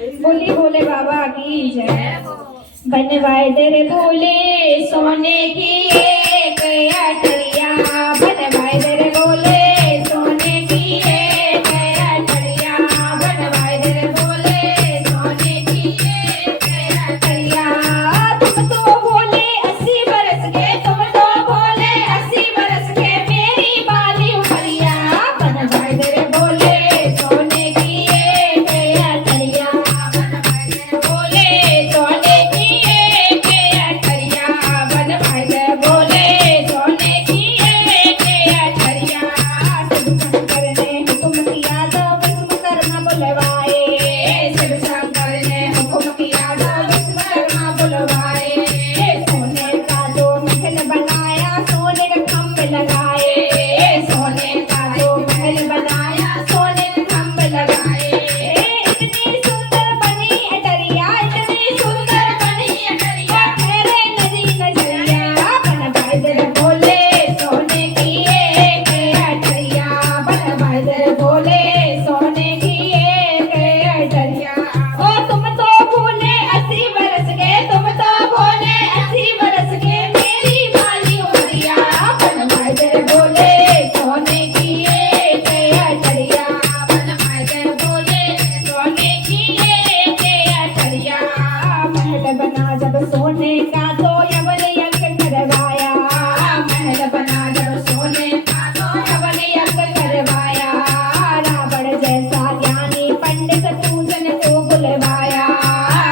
बोली भोले बाबा की जय। बनवाए तेरे भोले सोने की एक अटरिया, बनवाए तेरे भोले सोने की एक अटरिया, बनवाए तेरे भोले सोने की एक अटरिया। तुम तो भोले 80 बरस के, तुम तो भोले 80 बरस के, मेरी बाली उमरिया, बनवाए तेरे भोले सोने की एक अटरिया, बनवाए तेरे भोले सोने की एक अटरिया, बनवाए तेरे भोले सोने की एक अटरिया। शिव शंकर ने हुक्म किया तो विश्वकर्मा बुलवाए, शिव शंकर ने हुक्म किया तो विश्वकर्मा बुलवाए। सोने का जो महल बनाया, सोने का खंभ लगाए, सोने का जो महल बनाया, सोने का खंभ लगाए। इतनी सुंदर बनी अटरिया, इतनी सुंदर बनी अटरिया, ठहरे नदी नजरिया, बनवाए तेरे भोले सोने की एक अटरिया, बनवाए तेरे भोले सोने की एक अटरिया। ओ तुम तो भोले 80 बरस के, तुम तो भोले 80 बरस के, मेरी बाली उमरिया, बनवाए तेरे भोले सोने की एक अटरिया, बनवाए तेरे भोले सोने की एक अटरिया। महल बना जब सोने का तो यवन यज्ञ करवाया, महल बना जब सोने का तो यवन यज्ञ करवाया। रावण जैसा ज्ञानी पंडित पूजन को बुलवाया,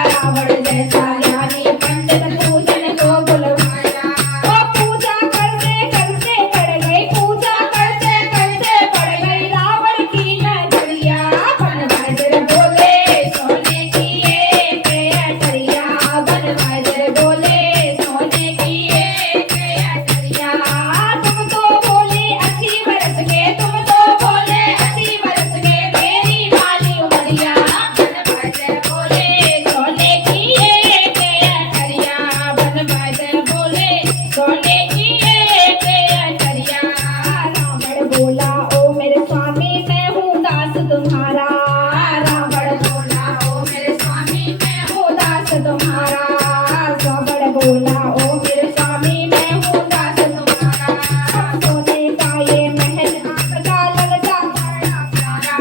रावण जैसा ज्ञानी पंडित पूजन को बुलवाया। वो पूजा करते करते पड़ गई, पूजा करते करते पड़ गई रावण की नजरिया, बनवाए तेरे भोले सोने की एक अटरिया, बनवाए तेरे भोले सोने की एक अटरिया। तुम तो भोले 80 बरस के, तुम तो भोले 80 बरस के, मेरी बाली उमरिया, बनवाए तेरे भोले सोने की एक अटरिया, बनवाए तेरे भोले सोने की एक अटरिया। रावण बोला ओ मेरे स्वामी मैं हूँ दास तुम्हारा, रावण बोला ओ मेरे स्वामी मैं हूँ दास तुम्हारा, रावण बोला ओ मेरे स्वामी मैं हूँ दास तुम्हारा। सोने का ये महल आपका लगता बड़ा प्यारा,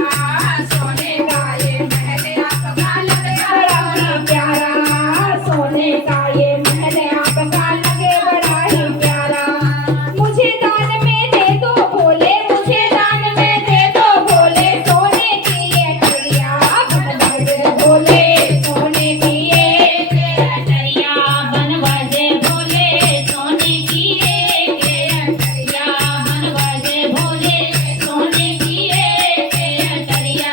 सोने का ये महल आपका लगता बड़ा ही प्यारा, सोने का ये महल आपका लगे बड़ा ही प्यारा। मुझे दान में दे दो भोले, मुझे दान में दे दो भोले, सोने की ये अटरिया, बनवाए तेरे भोले सोने की एक अटरिया, बनवाए तेरे भोले सोने की एक अटरिया, बनवाए तेरे भोले सोने की एक अटरिया।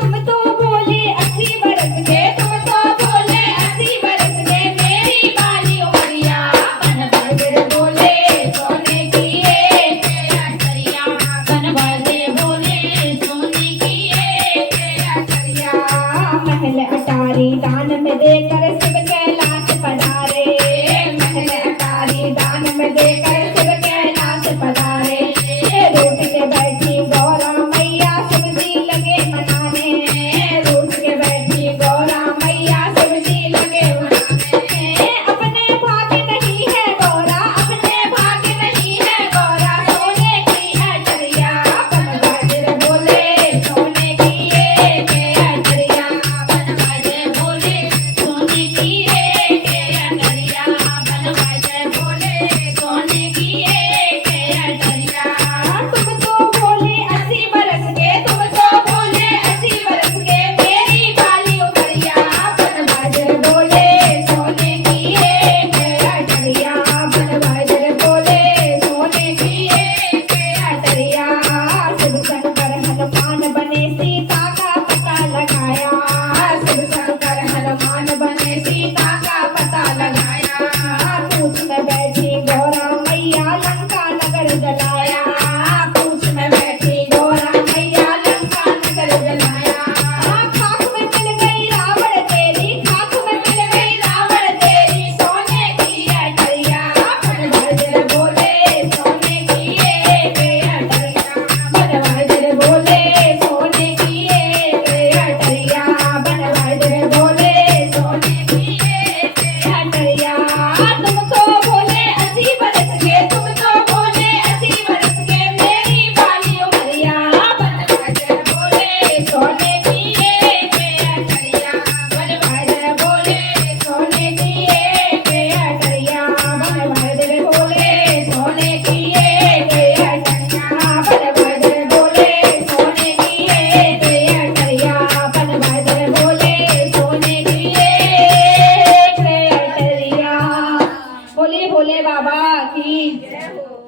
तुम तो भोले 80 बरस के, तुम तो भोले 80 बरस के, मेरी बाली उमरिया, बनवाए तेरे भोले सोने की एक अटरिया, बनवाए तेरे भोले सोने की एक अटरिया। महल अटारी दान में दे